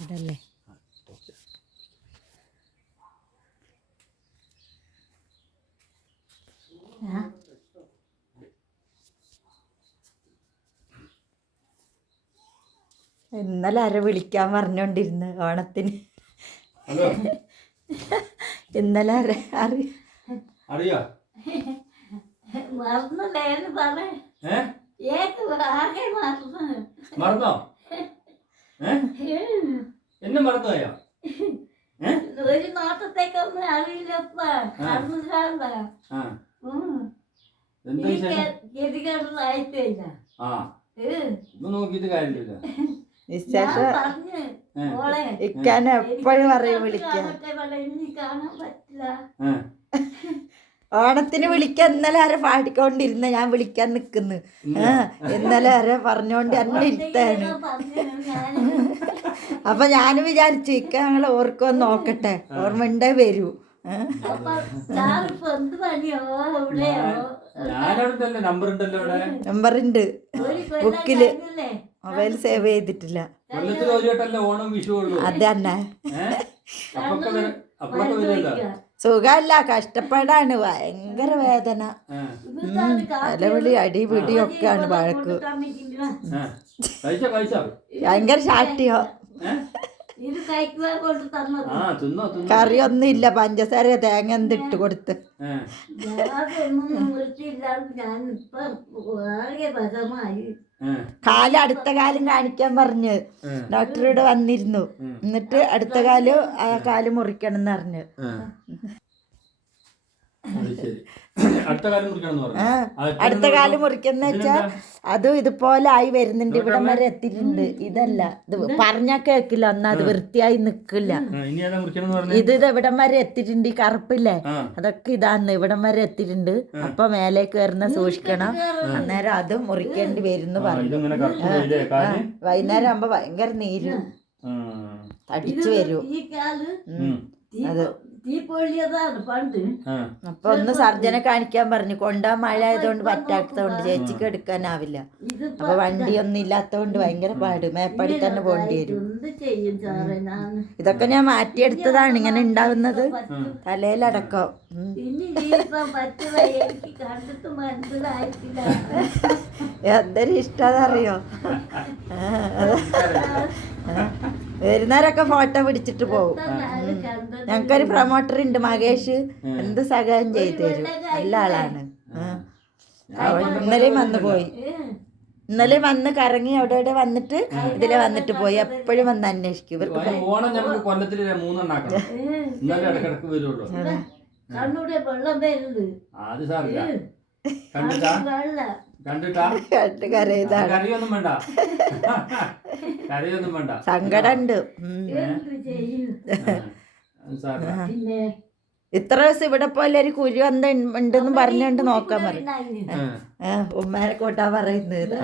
ഇതല്ലേ? ആ. ഇന്നലെ ആരെ വിളിക്കാൻ പറഞ്ഞോണ്ടിരുന്നു ഓണത്തിന്. ഇന്നലെ ആരെ അറി അറിയോ? പറ? ഏത് ആകെ മറന്നു? മറന്നോ? എന്നെ മറന്നുപോയോ? ഒരു നോട്ടത്തേക്കൊന്നും അറിയില്ലപ്പ കാര്യമില്ല ഇക്കാൻ എപ്പോഴും പറയും എനിക്ക് വിളിക്കാൻ കാണാൻ പറ്റില്ല. ഓണത്തിന് വിളിക്കാൻ ഇന്നലെ ആരെ പാടിക്കൊണ്ടിരുന്ന ഞാൻ വിളിക്കാൻ നിക്കുന്നു. ആ ഇന്നലെ ആരെ പറഞ്ഞോണ്ട് എന്നെ ഇരുത്താണ്. അപ്പൊ ഞാൻ വിചാരിച്ചു ഇക്ക ഞങ്ങൾ ഓർക്കൊന്ന് നോക്കട്ടെ. വരൂ. നമ്പർ ഉണ്ടല്ലോ ഇവിടെ നമ്പറുണ്ട് ബുക്കിൽ. മൊബൈൽ സേവ് ചെയ്തിട്ടില്ല. അത് തന്നെ സുഖമല്ല കഷ്ടപ്പാടാണ് ഭയങ്കര വേദന. തലവിളി അടിപിടി ഒക്കെയാണ് വഴക്ക്. ഭയങ്കര ശാട്ടിയോ ഏ ഒന്നും കഴിക്കുവാൻ കൊണ്ട് തന്നത്. ആ തിന്നോ തിന്നോ. ഇല്ല പഞ്ചസാര തേങ്ങ എന്തിട്ട് കൊടുത്ത്. കാൽ അടുത്ത കാലം കാണിക്കാൻ പറഞ്ഞ്. ഡോക്ടറോട് വന്നിരുന്നു. എന്നിട്ട് അടുത്ത കാൽ ആ കാൽ മുറിക്കണം എന്ന് പറഞ്ഞു. അടുത്ത കാലം മുറിക്കുന്ന വെച്ചാ അതും ഇതുപോലെ ആയി വരുന്നുണ്ട്. ഇവിടം വരെ എത്തിയിട്ടുണ്ട്. ഇതല്ല. ഇത് പറഞ്ഞ കേക്കില്ല. ഒന്നും അത് വൃത്തിയായി നിക്കില്ല. എന്ന് ഇത് ഇത് ഇവിടം വരെ എത്തിയിട്ടുണ്ട്. ഈ കറുപ്പില്ലേ? അതൊക്കെ ഇതാന്ന് ഇവിടം വരെ എത്തിയിട്ടുണ്ട്. അപ്പൊ മേലെ കയറുന്ന സൂക്ഷിക്കണം. അന്നേരം അത് മുറിക്കേണ്ടി വരും പറഞ്ഞു. വൈകുന്നേരം ആകുമ്പോ ഭയങ്കര നീര്. അടിച്ചു വരും. അത് അപ്പൊ ഒന്ന് സർജനെ കാണിക്കാൻ പറഞ്ഞു. കൊണ്ടാ മഴ ആയതുകൊണ്ട് പറ്റാത്തതുകൊണ്ട് ചേച്ചിക്ക് എടുക്കാനാവില്ല. അപ്പൊ അപ്പൊ വണ്ടിയൊന്നും ഇല്ലാത്തതുകൊണ്ട് ഭയങ്കര പാട്. മേപ്പാടി തന്നെ പോകേണ്ടി വരും. ഇതൊക്കെ ഞാൻ മാറ്റിയെടുത്തതാണ് ഇങ്ങനെ ഉണ്ടാവുന്നത്. തലയിലടക്കം. എന്തൊരു ഇഷ്ടറിയോ വരുന്നവരൊക്കെ ഫോട്ടോ പിടിച്ചിട്ട് പോകും ഞങ്ങൾക്കൊരു പ്രൊമോട്ടർ ഉണ്ട് മകേഷ് എന്ത് സഹായം ചെയ്തു തരും. നല്ല ആളാണ്. ഇന്നലെയും വന്നു പോയി. ഇന്നലെ വന്ന് കറങ്ങി അവിടെ ഇവിടെ വന്നിട്ട് ഇതിലെ വന്നിട്ട് പോയി. എപ്പോഴും വന്ന് അന്വേഷിക്കും. ഇവർക്ക് ഓണം നമുക്ക് കൊല്ലത്തിൽ മൂന്നെണ്ണം ആക്കണം. ഏ, എന്നാലേ ഇടക്കിടക്ക് വരുള്ളൂ. കണ്ണൂടെ വെള്ളം വരുന്നത് അത് സാറില്ല. കണ്ടിട്ടാ? വെള്ളം. കണ്ടിട്ടാ? കണ്ട് കരയുന്നതാണ്. കറിയൊന്നും വേണ്ട. കറിയൊന്നും വേണ്ട. സങ്കടമുണ്ട് ഉം. പിന്നെ ഇത്ര ദിവസം ഇവിടെ പോലെ ഒരു കുരു എന്താ ഉണ്ടെന്ന് പറഞ്ഞുകൊണ്ട് നോക്കാൻ പറയും. ഉമ്മാരെ കൂട്ടാ പറയുന്നത്.